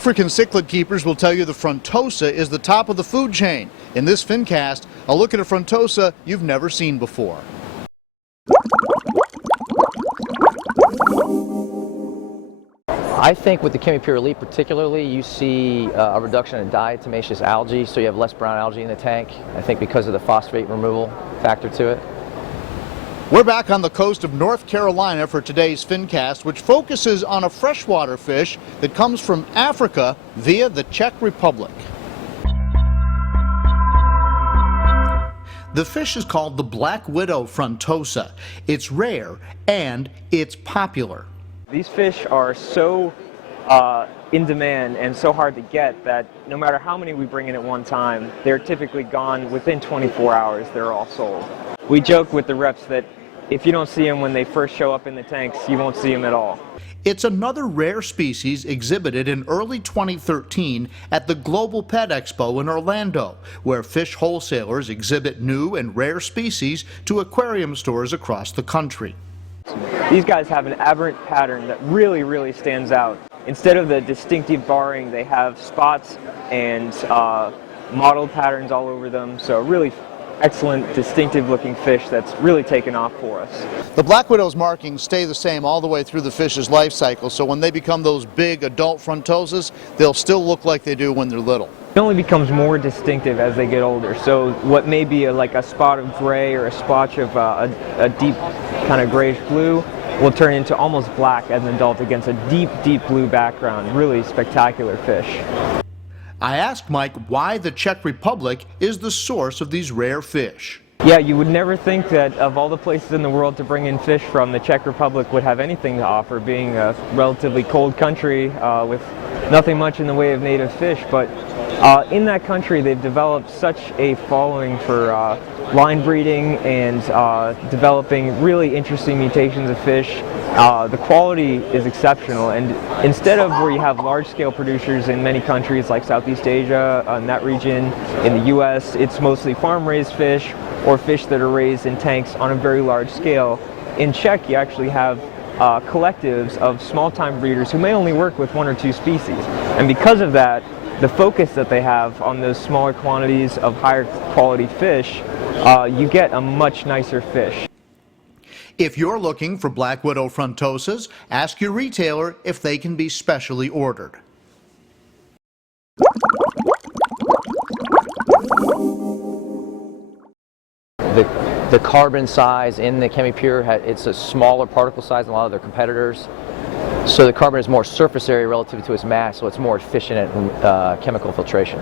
African cichlid keepers will tell you the Frontosa is the top of the food chain. In this Fincast, a look at a Frontosa you've never seen before. I think with the Chemipure Elite particularly, you see a reduction in diatomaceous algae, so you have less brown algae in the tank, I think because of the phosphate removal factor to it. We're back on the coast of North Carolina for today's Fincast, which focuses on a freshwater fish that comes from Africa via the Czech Republic. The fish is called the black widow frontosa. It's rare and it's popular. These fish are so in demand and so hard to get that no matter how many we bring in at one time, they're typically gone within 24 hours. They're all sold. We joke with the reps that if you don't see them when they first show up in the tanks, you won't see them at all. It's another rare species exhibited in early 2013 at the Global Pet Expo in Orlando, where fish wholesalers exhibit new and rare species to aquarium stores across the country. These guys have an aberrant pattern that really stands out. Instead of the distinctive barring, they have spots and mottled patterns all over them, so really excellent, distinctive-looking fish that's really taken off for us. The black widow's markings stay the same all the way through the fish's life cycle, so when they become those big adult frontosas, they'll still look like they do when they're little. It only becomes more distinctive as they get older, so what may be like a spot of gray or a splotch of a deep kind of grayish blue will turn into almost black as an adult against a deep blue background. Really spectacular fish. I asked Mike why the Czech Republic is the source of these rare fish. Yeah, you would never think that of all the places in the world to bring in fish from, the Czech Republic would have anything to offer, being a relatively cold country with nothing much in the way of native fish. But in that country, they've developed such a following for line breeding and developing really interesting mutations of fish. The quality is exceptional, and instead of where you have large-scale producers in many countries like Southeast Asia, in that region, in the US, it's mostly farm-raised fish or fish that are raised in tanks on a very large scale. In Czech, you actually have collectives of small-time breeders who may only work with one or two species, and because of that, the focus that they have on those smaller quantities of higher quality fish, you get a much nicer fish. If you're looking for black widow frontosas, ask your retailer if they can be specially ordered. The carbon size in the Chemipure, it's a smaller particle size than a lot of their competitors. So the carbon is more surface area relative to its mass, so it's more efficient at chemical filtration.